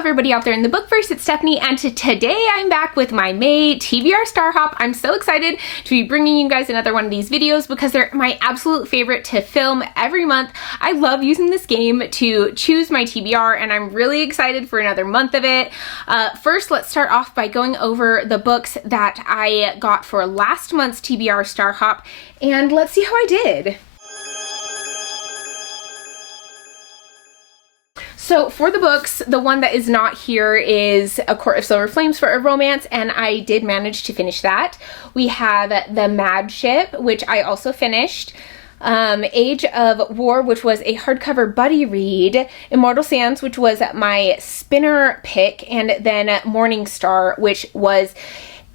everybody out there in the bookverse, it's Stephanie, and today I'm back with my May TBR Star Hop. I'm so excited to be bringing you guys another one of these videos because they're my absolute favorite to film every month. I love using this game to choose my TBR, and I'm really excited for another month of it. First, let's start off by going over the books that I got for last month's TBR Star Hop, and let's see how I did. So for the books, the one that is not here is A Court of Silver Flames for a Romance, and I did manage to finish that. We have The Mad Ship, which I also finished. Age of War, which was a hardcover buddy read. Immortal Sands, which was my spinner pick. And then Morning Star, which was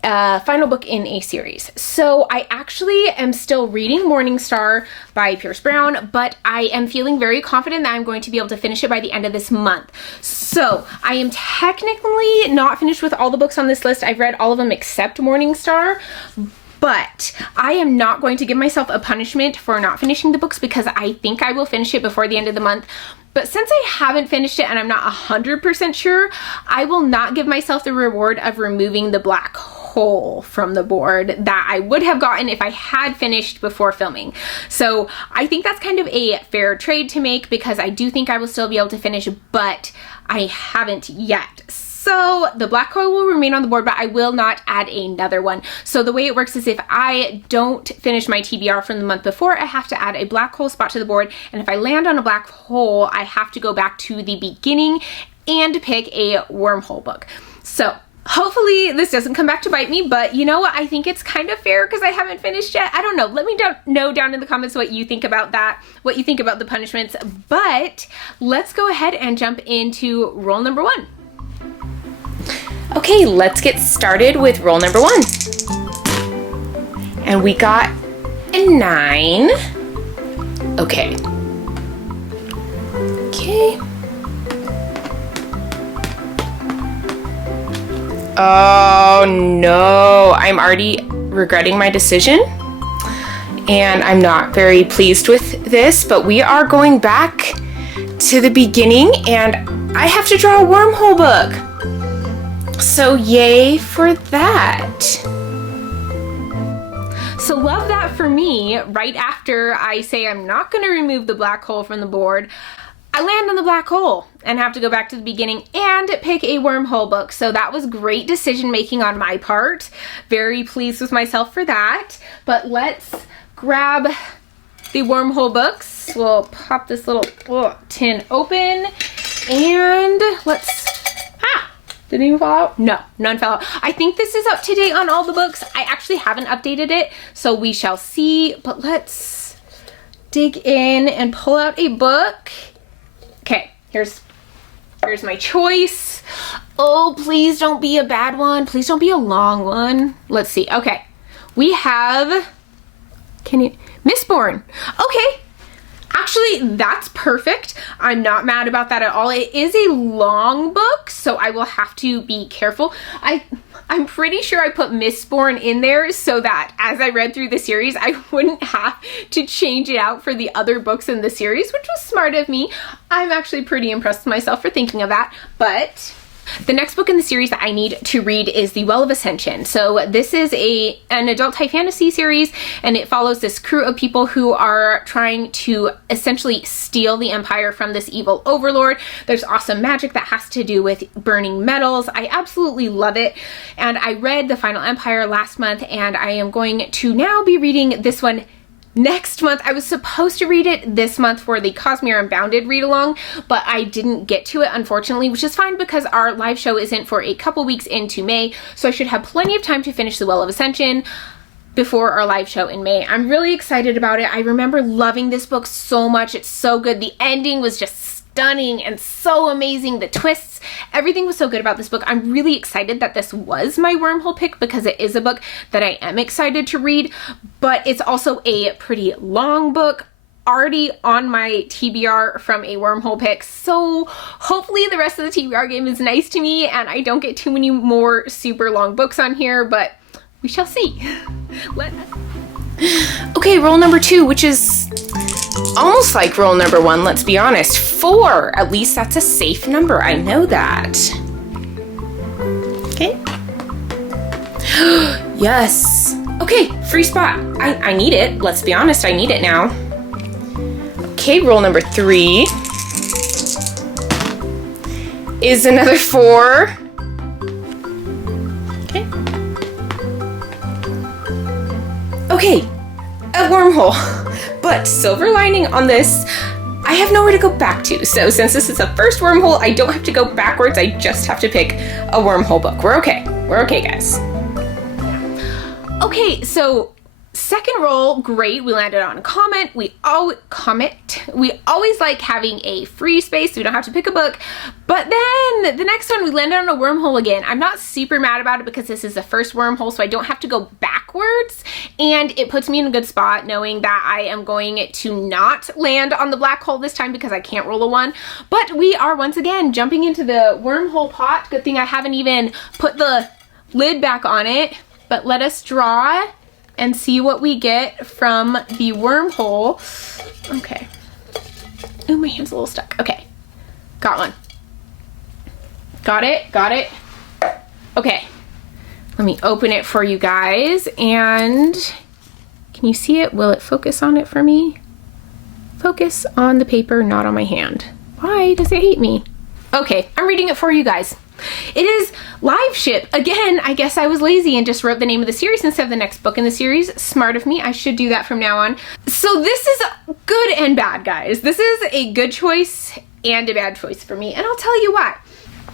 final book in a series. So I actually am still reading Morning Star by Pierce Brown, but I am feeling very confident that I'm going to be able to finish it by the end of this month. So I am technically not finished with all the books on this list. I've read all of them except Morning Star, but I am not going to give myself a punishment for not finishing the books because I think I will finish it before the end of the month. But since I haven't finished it and I'm not 100% sure, I will not give myself the reward of removing the black hole from the board that I would have gotten if I had finished before filming. So I think that's kind of a fair trade to make because I do think I will still be able to finish, but I haven't yet. So the black hole will remain on the board, but I will not add another one. So the way it works is if I don't finish my TBR from the month before, I have to add a black hole spot to the board. And if I land on a black hole, I have to go back to the beginning and pick a wormhole book. So hopefully this doesn't come back to bite me, but you know what? I think it's kind of fair because I haven't finished yet. I don't know. Let me know down in the comments what you think about that, what you think about the punishments. But let's go ahead and jump into roll number one. Okay, let's get started with roll number one. And we got a 9. Okay. Okay. Oh no, I'm already regretting my decision. And I'm not very pleased with this, but we are going back to the beginning and I have to draw a wormhole book. So yay for that. So love that for me. Right after I say I'm not going to remove the black hole from the board, I land on the black hole and have to go back to the beginning and pick a wormhole book. So that was great decision making on my part. Very pleased with myself for that. But let's grab the wormhole books. We'll pop this little tin open and let's... Did anyone fall out? No, none fell out. I think this is up to date on all the books. I actually haven't updated it, so we shall see. But let's dig in and pull out a book. Okay, here's my choice. Oh, please don't be a bad one. Please don't be a long one. Let's see. Okay, we have, Mistborn. Okay. Actually, that's perfect. I'm not mad about that at all. It is a long book, so I will have to be careful. I'm pretty sure I put Mistborn in there so that as I read through the series, I wouldn't have to change it out for the other books in the series, which was smart of me. I'm actually pretty impressed with myself for thinking of that, but... The next book in the series that I need to read is The Well of Ascension. So this is an adult high fantasy series, and it follows this crew of people who are trying to essentially steal the empire from this evil overlord. There's awesome magic that has to do with burning metals. I absolutely love it. And I read The Final Empire last month, and I am going to now be reading this one next month. I was supposed to read it this month for the Cosmere Unbounded read-along, but I didn't get to it, unfortunately, which is fine because our live show isn't for a couple weeks into May, so I should have plenty of time to finish The Well of Ascension before our live show in May. I'm really excited about it. I remember loving this book so much. It's so good. The ending was just stunning and so amazing. The twists, everything was so good about this book. I'm really excited that this was my wormhole pick because it is a book that I am excited to read, but it's also a pretty long book already on my TBR from a wormhole pick. So hopefully the rest of the TBR game is nice to me and I don't get too many more super long books on here, but we shall see. Okay, roll number 2, which is almost like roll number 1, let's be honest. 4, at least that's a safe number, I know that. Okay. Yes. Okay, free spot. I need it, let's be honest, I need it now. Okay, roll number 3 is another 4. Okay. Okay, a wormhole. But silver lining on this, I have nowhere to go back to. So since this is a first wormhole, I don't have to go backwards. I just have to pick a wormhole book. We're okay. We're okay, guys. Okay, so second roll, great. We landed on comment. We always like having a free space so we don't have to pick a book. But then the next one, we landed on a wormhole again. I'm not super mad about it because this is the first wormhole, so I don't have to go backwards. And it puts me in a good spot knowing that I am going to not land on the black hole this time because I can't roll a 1. But we are once again jumping into the wormhole pot. Good thing I haven't even put the lid back on it. But let us draw and see what we get from the wormhole. Okay. Ooh, my hand's a little stuck. Okay. Got one. Got it. Got it. Okay. Let me open it for you guys. And can you see it? Will it focus on it for me? Focus on the paper, not on my hand. Why does it hate me? Okay, I'm reading it for you guys. It is Live Ship. Again, I guess I was lazy and just wrote the name of the series instead of the next book in the series. Smart of me. I should do that from now on. So this is good and bad, guys. This is a good choice and a bad choice for me, and I'll tell you why.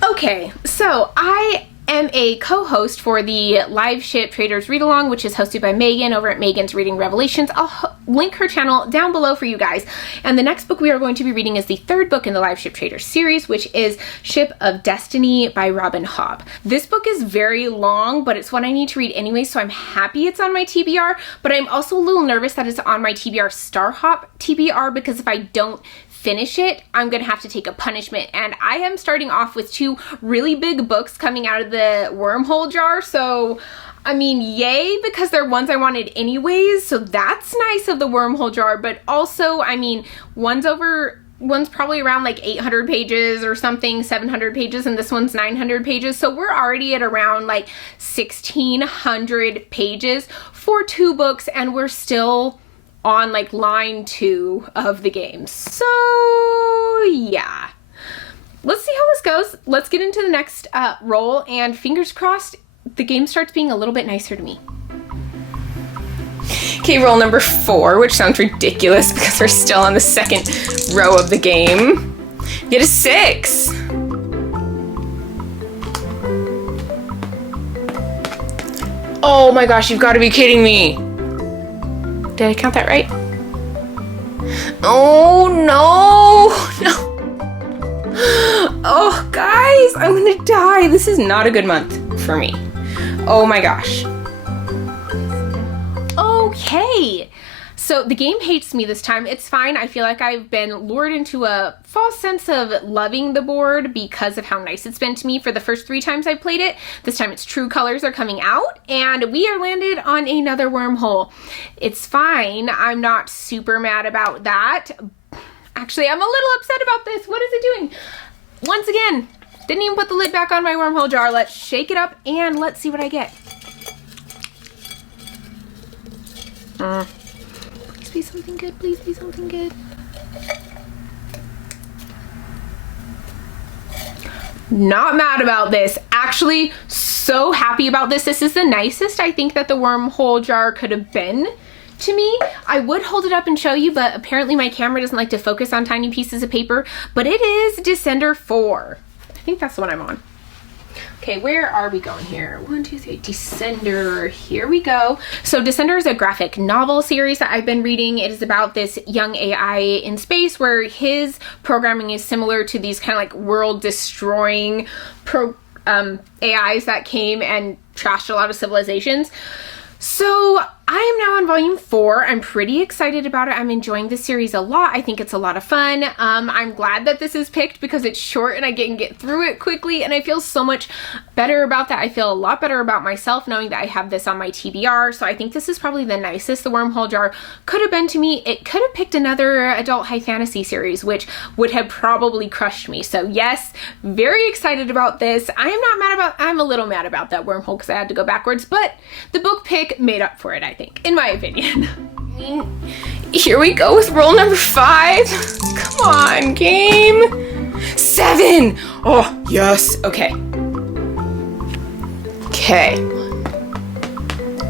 Okay, so I am a co-host for the Live Ship Traders Read Along, which is hosted by Megan over at Megan's Reading Revelations. I'll link her channel down below for you guys. And the next book we are going to be reading is the 3rd book in the Live Ship Traders series, which is Ship of Destiny by Robin Hobb. This book is very long, but it's one I need to read anyway, so I'm happy it's on my TBR, but I'm also a little nervous that it's on my TBR Star Hop TBR because if I don't finish it, I'm gonna have to take a punishment. And I am starting off with 2 really big books coming out of the wormhole jar, so I mean, yay, because they're ones I wanted anyways, so that's nice of the wormhole jar. But also, I mean, one's probably around like 800 pages or something, 700 pages, and this one's 900 pages, so we're already at around like 1600 pages for 2 books, and we're still on like line 2 of the game. So yeah, let's see how this goes. Let's get into the next roll, and fingers crossed the game starts being a little bit nicer to me. Okay, roll number 4, which sounds ridiculous because we're still on the 2nd row of the game. Get a 6. Oh my gosh, you've got to be kidding me. Did I count that right? Oh no, no. Oh guys, I'm gonna die. This is not a good month for me. Oh my gosh. Okay. So the game hates me this time. It's fine. I feel like I've been lured into a false sense of loving the board because of how nice it's been to me for the first 3 times I've played it. This time its true colors are coming out, and we are landed on another wormhole. It's fine. I'm not super mad about that. Actually, I'm a little upset about this. What is it doing? Once again, didn't even put the lid back on my wormhole jar. Let's shake it up and let's see what I get. Please be something good. Please be something good. Not mad about this. Actually, so happy about this. This is the nicest I think that the wormhole jar could have been to me. I would hold it up and show you, but apparently my camera doesn't like to focus on tiny pieces of paper. But it is Descender 4. I think that's the one I'm on. Okay, where are we going here? 1, 2, 3, Descender. Here we go. So Descender is a graphic novel series that I've been reading. It is about this young AI in space where his programming is similar to these kind of like world-destroying AIs that came and trashed a lot of civilizations. So I am now on volume 4. I'm pretty excited about it. I'm enjoying this series a lot. I think it's a lot of fun. I'm glad that this is picked because it's short and I can get through it quickly, and I feel so much better about that. I feel a lot better about myself knowing that I have this on my TBR, so I think this is probably the nicest the wormhole jar could have been to me. It could have picked another adult high fantasy series, which would have probably crushed me. So yes, very excited about this. I'm a little mad about that wormhole because I had to go backwards, but the book pick made up for it, I think, in my opinion. Here we go with roll number 5. Come on, game. 7. Oh, yes. Okay. Okay.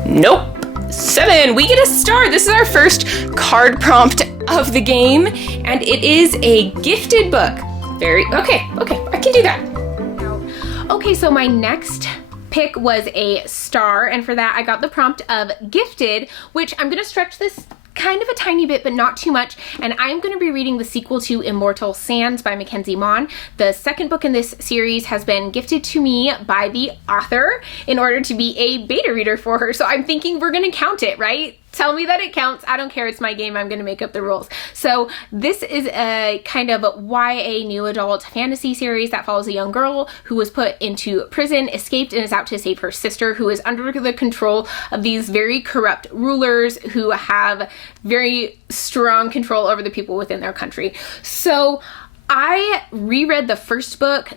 Nope. 7. We get a star. This is our first card prompt of the game, and it is a gifted book. Okay, I can do that. Okay, so my next pick was a star, and for that I got the prompt of gifted, which I'm gonna stretch this kind of a tiny bit, but not too much, and I'm going to be reading the sequel to Immortal Sands by Mackenzie Mon. The second book in this series has been gifted to me by the author in order to be a beta reader for her, so I'm thinking we're going to count it, right? Tell me that it counts. I don't care. It's my game. I'm going to make up the rules. So this is a kind of YA new adult fantasy series that follows a young girl who was put into prison, escaped, and is out to save her sister, who is under the control of these very corrupt rulers who have very strong control over the people within their country. So I reread the first book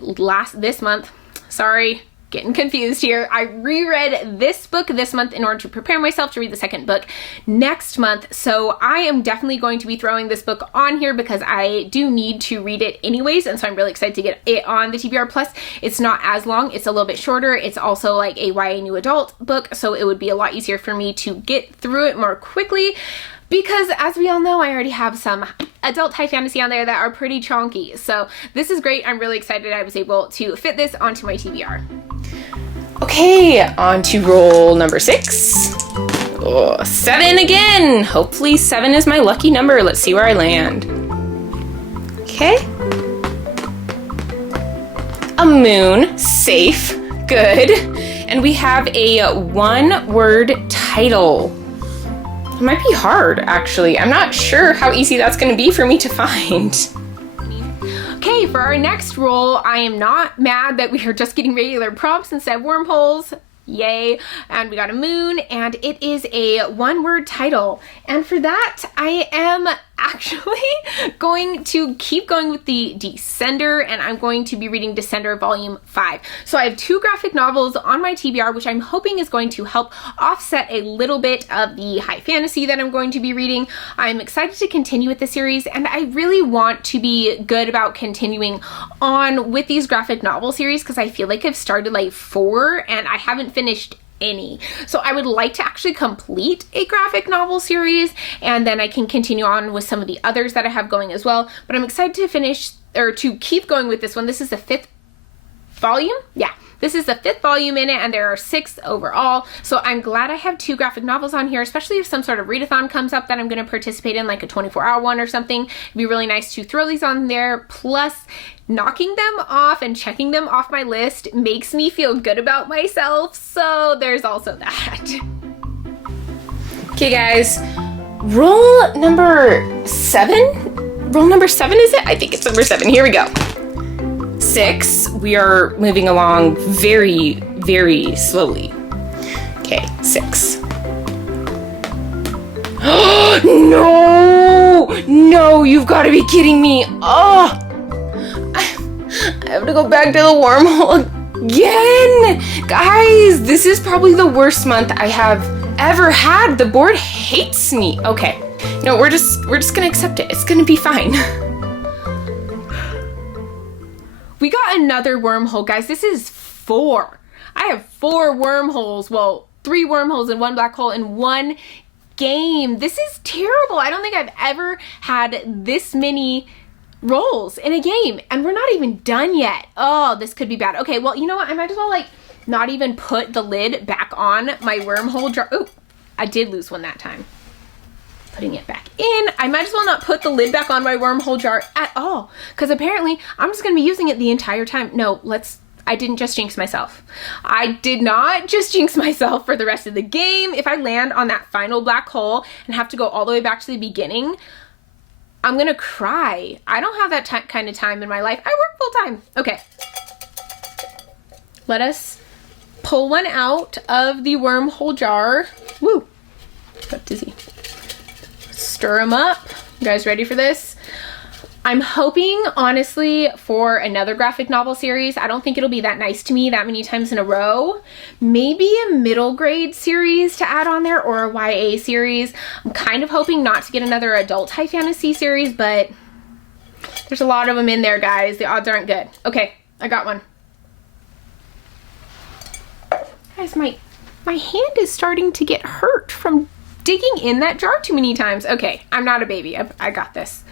this month. Sorry, getting confused here. I reread this book this month in order to prepare myself to read the second book next month. So I am definitely going to be throwing this book on here because I do need to read it anyways. And so I'm really excited to get it on the TBR Plus. It's not as long. It's a little bit shorter. It's also like a YA new adult book. So it would be a lot easier for me to get through it more quickly. Because as we all know, I already have some adult high fantasy on there that are pretty chonky. So this is great. I'm really excited I was able to fit this onto my TBR. Okay, on to roll number 6. Oh, 7 again. Hopefully 7 is my lucky number. Let's see where I land. Okay. A moon. Safe. Good. And we have a one-word title. It might be hard, actually. I'm not sure how easy that's going to be for me to find. Okay, for our next roll, I am not mad that we are just getting regular prompts instead of wormholes. Yay. And we got a moon, and it is a one-word title. And for that, I am actually going to keep going with the Descender, and I'm going to be reading Descender Volume 5. So I have 2 graphic novels on my TBR, which I'm hoping is going to help offset a little bit of the high fantasy that I'm going to be reading. I'm excited to continue with the series, and I really want to be good about continuing on with these graphic novel series because I feel like I've started like 4 and I haven't finished any. So I would like to actually complete a graphic novel series, and then I can continue on with some of the others that I have going as well. But I'm excited to finish or to keep going with this one. This is the 5th volume. Yeah, this is the 5th volume in it, and there are 6 overall. So I'm glad I have 2 graphic novels on here, especially if some sort of readathon comes up that I'm going to participate in, like a 24-hour one or something. It'd be really nice to throw these on there. Plus, knocking them off and checking them off my list makes me feel good about myself. So there's also that. Okay, guys, roll number 7. Roll number 7, is it? I think it's number 7. Here we go. 6. We are moving along very, very slowly. Okay, 6. No, you've got to be kidding me. Oh, I have to go back to the wormhole again. Guys, this is probably the worst month I have ever had. The board hates me. Okay, no, we're just gonna accept it. It's gonna be fine. We got another wormhole, guys. This is 4. I have 4 wormholes. Well, 3 wormholes and 1 black hole in one game. This is terrible. I don't think I've ever had this many rolls in a game, and we're not even done yet. Oh, this could be bad. Okay, well, you know what? I might as well like not even put the lid back on my wormhole jar. Oh, I did lose one that time. Putting it back in. I might as well not put the lid back on my wormhole jar at all, because apparently I'm just going to be using it the entire time. No, I didn't just jinx myself. I did not just jinx myself for the rest of the game. If I land on that final black hole and have to go all the way back to the beginning, I'm gonna cry. I don't have that kind of time in my life. I work full time. Okay. Let us pull one out of the wormhole jar. Woo. Got dizzy. Stir them up. You guys ready for this? I'm hoping, honestly, for another graphic novel series. I don't think it'll be that nice to me that many times in a row. Maybe a middle grade series to add on there, or a YA series. I'm kind of hoping not to get another adult high fantasy series, but there's a lot of them in there, guys. The odds aren't good. Okay, I got one. Guys, my hand is starting to get hurt from digging in that jar too many times. Okay, I'm not a baby. I got this.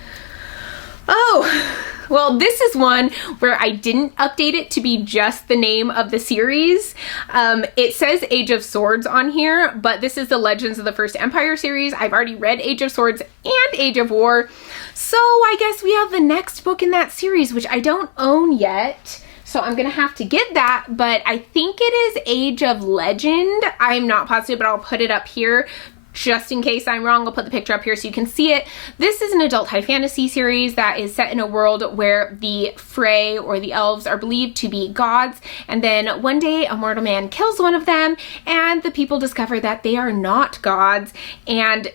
Oh, well, this is one where I didn't update it to be just the name of the series. It says Age of Swords on here, but this is the Legends of the First Empire series. I've already read Age of Swords and Age of War, so I guess we have the next book in that series, which I don't own yet. So I'm gonna have to get that, but I think it is Age of Legend. I'm not positive, but I'll put it up here. Just in case I'm wrong, I'll put the picture up here so you can see it. This is an adult high fantasy series that is set in a world where the Frey, or the elves, are believed to be gods, and then one day a mortal man kills one of them, and the people discover that they are not gods, and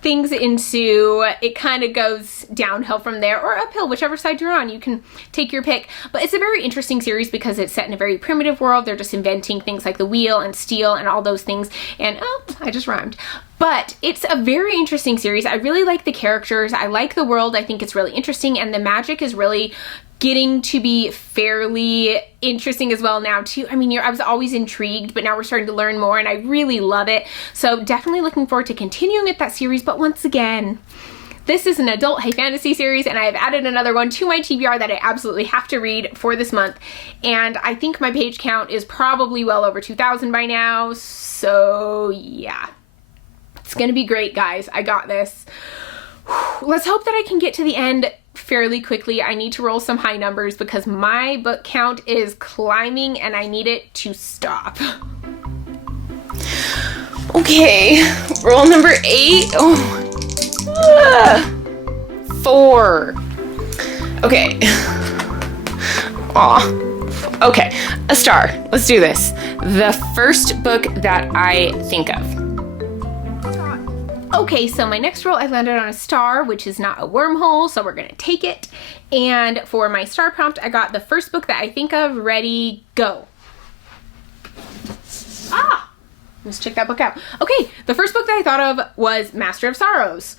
things ensue. It kind of goes downhill from there, or uphill, whichever side you're on. You can take your pick. But it's a very interesting series because it's set in a very primitive world. They're just inventing things like the wheel and steel and all those things. And oh, I just rhymed. But it's a very interesting series. I really like the characters. I like the world. I think it's really interesting, and the magic is really getting to be fairly interesting as well now too. I mean, I was always intrigued, but now we're starting to learn more, and I really love it. So definitely looking forward to continuing with that series. But once again, this is an adult high fantasy series, and I have added another one to my TBR that I absolutely have to read for this month. And I think my page count is probably well over 2,000 by now. So yeah, it's gonna be great, guys. I got this. Let's hope that I can get to the end fairly quickly. I need to roll some high numbers because my book count is climbing and I need it to stop. Okay, roll number 8. Oh, 4. Okay. Aw. Okay, a star. Let's do this. The first book that I think of. Okay, so my next roll, I landed on a star, which is not a wormhole, so we're gonna take it. And for my star prompt, I got the first book that I think of. Ready, go. Ah! Let's check that book out. Okay, the first book that I thought of was Master of Sorrows.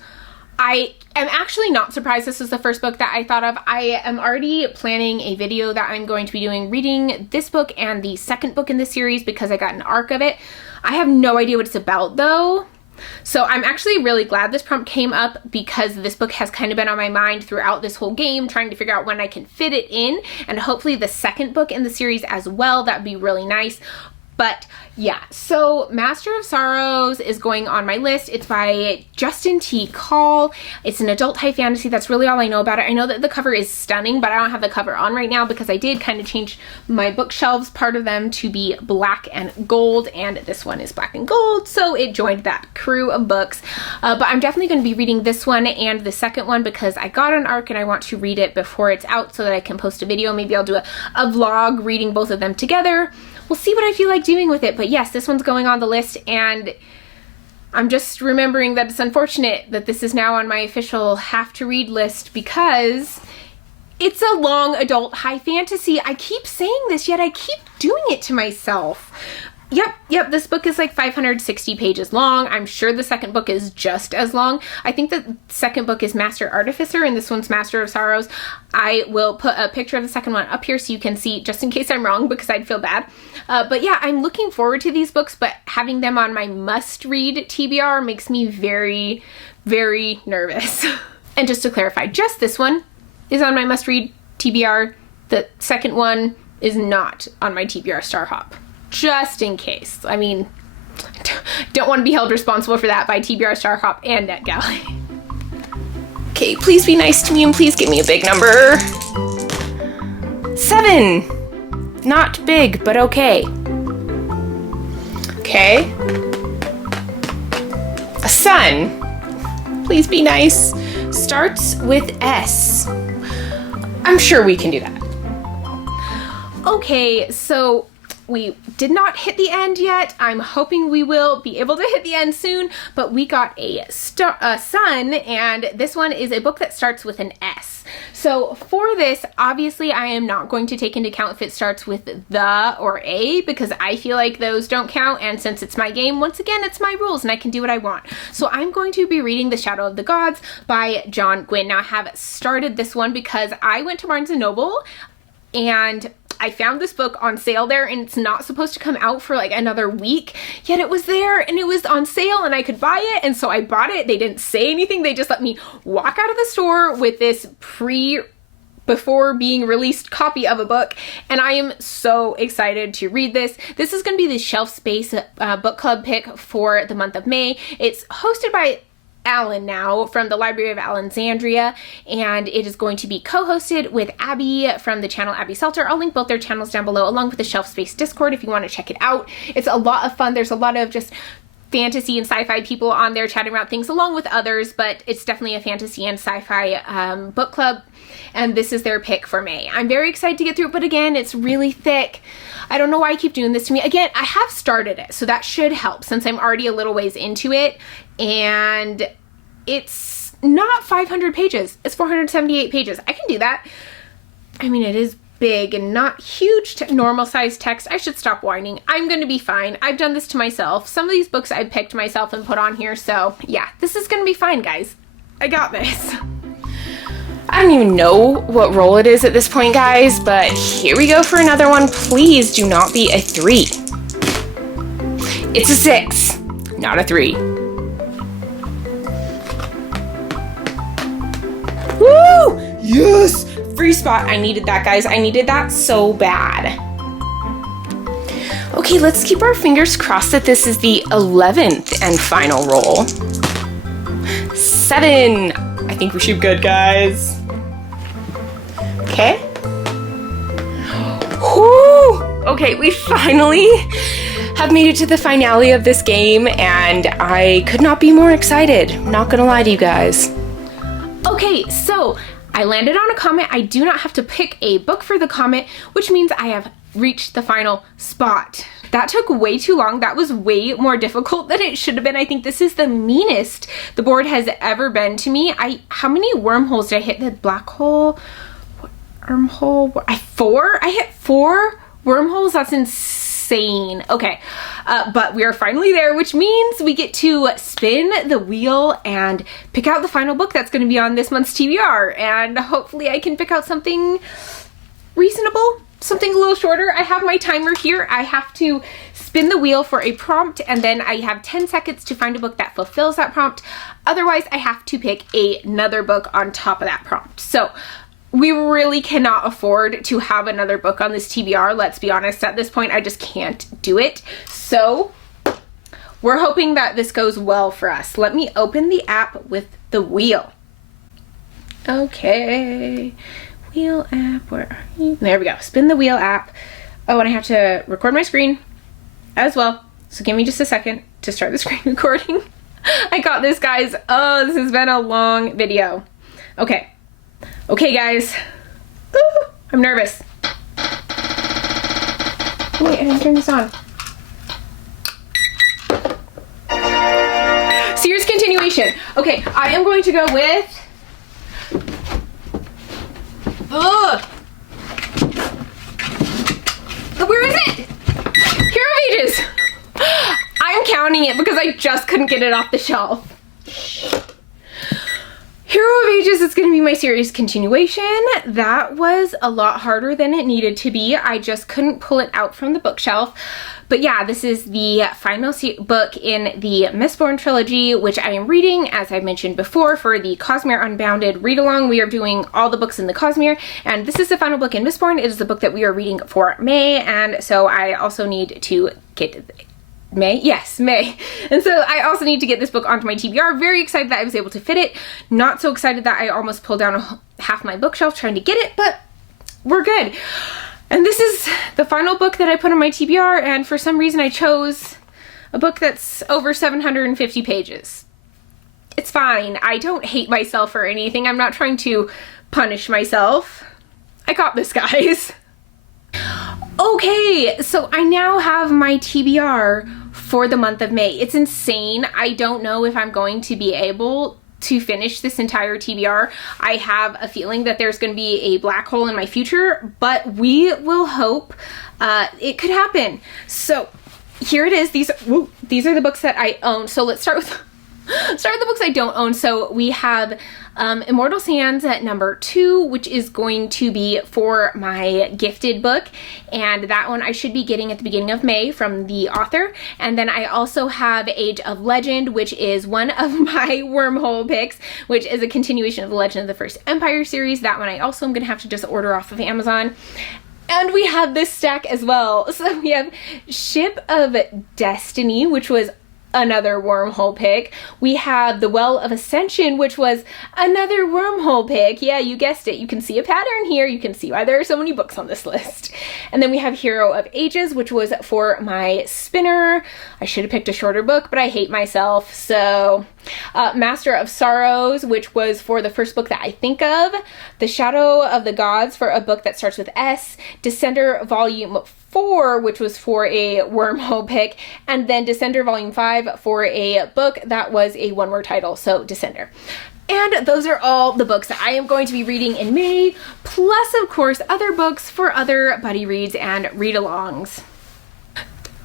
I am actually not surprised this was the first book that I thought of. I am already planning a video that I'm going to be doing reading this book and the second book in the series because I got an arc of it. I have no idea what it's about though. So I'm actually really glad this prompt came up because this book has kind of been on my mind throughout this whole game, trying to figure out when I can fit it in, and hopefully the second book in the series as well. That'd be really nice. But yeah, so Master of Sorrows is going on my list. It's by Justin T. Call. It's an adult high fantasy. That's really all I know about it. I know that the cover is stunning, but I don't have the cover on right now because I did kind of change my bookshelves, part of them to be black and gold, and this one is black and gold, so it joined that crew of books. But I'm definitely going to be reading this one and the second one because I got an arc and I want to read it before it's out so that I can post a video. Maybe I'll do a vlog reading both of them together. We'll see what I feel like doing with it. But yes, this one's going on the list, and I'm just remembering that it's unfortunate that this is now on my official have to read list because it's a long adult high fantasy. I keep saying this, yet I keep doing it to myself. Yep, this book is like 560 pages long. I'm sure the second book is just as long. I think the second book is Master Artificer and this one's Master of Sorrows. I will put a picture of the second one up here so you can see, just in case I'm wrong because I'd feel bad. But yeah, I'm looking forward to these books, but having them on my must-read TBR makes me very, very nervous. And just to clarify, just this one is on my must-read TBR. The second one is not on my TBR Star Hop. Just in case. I mean, don't want to be held responsible for that by TBR Star Hop and NetGalley. Okay, please be nice to me and please give me a big number. 7. Not big, but okay. Okay. A sun. Please be nice. Starts with S. I'm sure we can do that. Okay, so we did not hit the end yet. I'm hoping we will be able to hit the end soon, but we got a sun, and this one is a book that starts with an S. So for this, obviously I am not going to take into account if it starts with the or a, because I feel like those don't count, and since it's my game, once again, it's my rules and I can do what I want. So I'm going to be reading The Shadow of the Gods by John Gwynne. Now I have started this one because I went to Barnes & Noble and I found this book on sale there, and it's not supposed to come out for like another week, yet it was there and it was on sale and I could buy it, and so I bought it. They didn't say anything. They just let me walk out of the store with this before being released copy of a book, and I am so excited to read this. This is going to be the Shelf Space book club pick for the month of May. It's hosted by Alan now from the Library of Alexandria, and it is going to be co-hosted with Abby from the channel Abby Seltzer. I'll link both their channels down below, along with the Shelf Space Discord if you want to check it out. It's a lot of fun. There's a lot of just fantasy and sci-fi people on there chatting about things along with others, but it's definitely a fantasy and sci-fi book club, and this is their pick for May. I'm very excited to get through it, but again, it's really thick. I don't know why I keep doing this to me. Again, I have started it, so that should help since I'm already a little ways into it, and it's not 500 pages. It's 478 pages. I can do that. I mean, it is big and not huge normal size text. I should stop whining. I'm going to be fine. I've done this to myself. Some of these books I picked myself and put on here, so yeah, this is going to be fine, guys. I got this. I don't even know what roll it is at this point, guys, but here we go for another one. Please do not be a 3. It's a 6, not a 3. Woo! Yes! Free spot. I needed that, guys. I needed that so bad. Okay, let's keep our fingers crossed that this is the 11th and final roll. 7. I think we should be good, guys. Okay. Whoo! Okay, we finally have made it to the finale of this game, and I could not be more excited. Not gonna lie to you guys. Okay, so I landed on a comment. I do not have to pick a book for the comment, which means I have reached the final spot. That took way too long. That was way more difficult than it should have been. I think this is the meanest the board has ever been to me. How many wormholes did I hit? The black hole, wormhole, 4? I hit 4 wormholes. That's insane. Okay, but we are finally there, which means we get to spin the wheel and pick out the final book that's going to be on this month's TBR, and hopefully I can pick out something reasonable, something a little shorter. I have my timer here. I have to spin the wheel for a prompt, and then I have 10 seconds to find a book that fulfills that prompt. Otherwise, I have to pick another book on top of that prompt. So we really cannot afford to have another book on this TBR. Let's be honest, at this point, I just can't do it. So we're hoping that this goes well for us. Let me open the app with the wheel. Okay, wheel app, where are you? There we go, spin the wheel app. Oh, and I have to record my screen as well. So give me just a second to start the screen recording. I got this, guys. Oh, this has been a long video. Okay. Okay, guys. Ooh, I'm nervous. Wait, I didn't turn this on. Series continuation. Okay, I am going to go with... Ugh. Where is it? Hero of Ages. I'm counting it because I just couldn't get it off the shelf. Hero of Ages is going to be my series continuation. That was a lot harder than it needed to be. I just couldn't pull it out from the bookshelf. But yeah, this is the final book in the Mistborn trilogy, which I am reading, as I mentioned before, for the Cosmere Unbounded read-along. We are doing all the books in the Cosmere, and this is the final book in Mistborn. It is the book that we are reading for May, and so I also need to get... May? Yes, May. And so I also need to get this book onto my TBR. Very excited that I was able to fit it. Not so excited that I almost pulled down half my bookshelf trying to get it, but we're good. And this is the final book that I put on my TBR, and for some reason I chose a book that's over 750 pages. It's fine. I don't hate myself or anything. I'm not trying to punish myself. I got this, guys. Okay, so I now have my TBR for the month of May. It's insane. I don't know if I'm going to be able to finish this entire TBR. I have a feeling that there's going to be a black hole in my future, but we will hope. It could happen. So here it is. These are the books that I own. So let's start with the books I don't own. So we have Immortal Sands at number 2, which is going to be for my gifted book, and that one I should be getting at the beginning of May from the author. And then I also have Age of Legend, which is one of my wormhole picks, which is a continuation of the Legend of the First Empire series. That one I also am going to have to just order off of Amazon. And we have this stack as well. So we have Ship of Destiny, which was another wormhole pick. We have The Well of Ascension, which was another wormhole pick. Yeah, you guessed it. You can see a pattern here. You can see why there are so many books on this list. And then we have Hero of Ages, which was for my spinner. I should have picked a shorter book, but I hate myself. So Master of Sorrows, which was for the first book that I think of. The Shadow of the Gods, for a book that starts with S. Descender Volume 4, which was for a wormhole pick, and then Descender Volume 5 for a book that was a one-word title, so Descender. And those are all the books that I am going to be reading in May, plus of course other books for other buddy reads and read-alongs.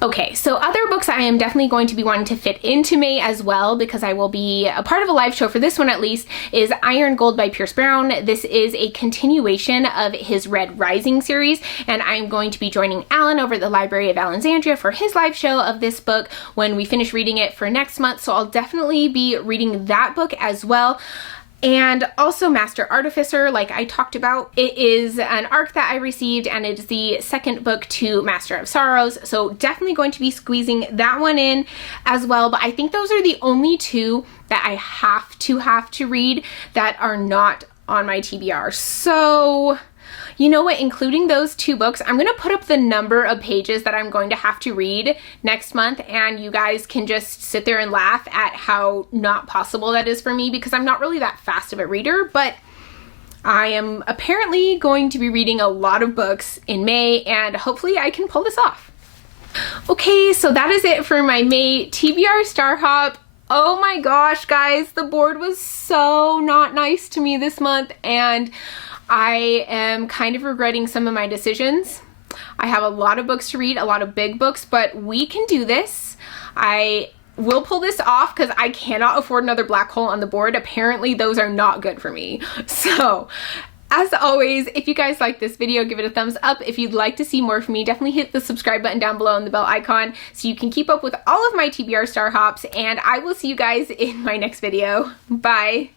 Okay, so other books I am definitely going to be wanting to fit into May as well, because I will be a part of a live show for this one at least, is Iron Gold by Pierce Brown. This is a continuation of his Red Rising series, and I'm going to be joining Alan over at the Library of Alexandria for his live show of this book when we finish reading it for next month, so I'll definitely be reading that book as well. And also Master Artificer, like I talked about. It is an arc that I received, and it is the second book to Master of Sorrows, so definitely going to be squeezing that one in as well. But I think those are the only two that I have to read that are not on my TBR. So you know what, including those two books, I'm going to put up the number of pages that I'm going to have to read next month, and you guys can just sit there and laugh at how not possible that is for me, because I'm not really that fast of a reader, but I am apparently going to be reading a lot of books in May, and hopefully I can pull this off. Okay, so that is it for my May TBR Star Hop. Oh my gosh, guys, the board was so not nice to me this month, and I am kind of regretting some of my decisions. I have a lot of books to read, a lot of big books, but we can do this. I will pull this off because I cannot afford another black hole on the board. Apparently those are not good for me. So as always, if you guys like this video, give it a thumbs up. If you'd like to see more from me, definitely hit the subscribe button down below and the bell icon so you can keep up with all of my TBR Star Hops, and I will see you guys in my next video. Bye!